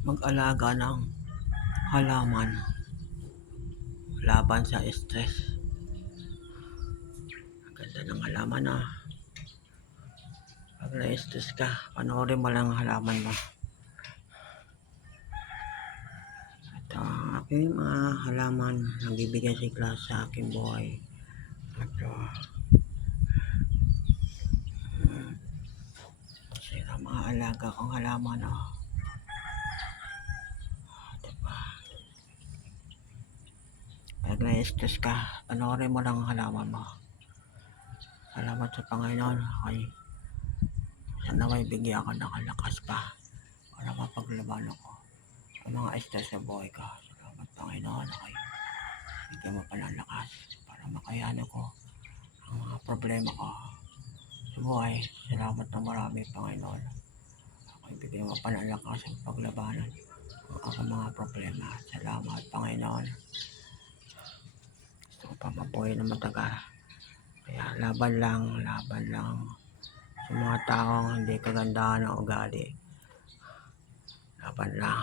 mag-alaga ng halaman laban sa stress. Ang ng halaman ah. Pag na-stress ka, panoorin mo lang ang halaman mo. Ito ang aking mga halaman na bibigyan sigla sa aking buhay. Ito. Hmm. Sila mga alaga kong halaman. Ah, Na-stress ka, panoorin mo lang ang halaman mo. Salamat sa Panginoon. Okay. Sana may bigyan ka ng kalakas pa para mapaglaban ako ang mga stress sa buhay ko. Salamat Panginoon. Okay. Bigyan mo pa ng lakas para makayanan ko ang mga problema ko sa buhay. Salamat na marami Panginoon. Okay. Bigyan mo pa ng lakas ang paglabanan ang mga problema. Salamat Panginoon. Gusto ko pa mabuhay na matagal. Kaya laban lang, laban lang sa mga taong hindi kagandahan ng ugali. Laban lang.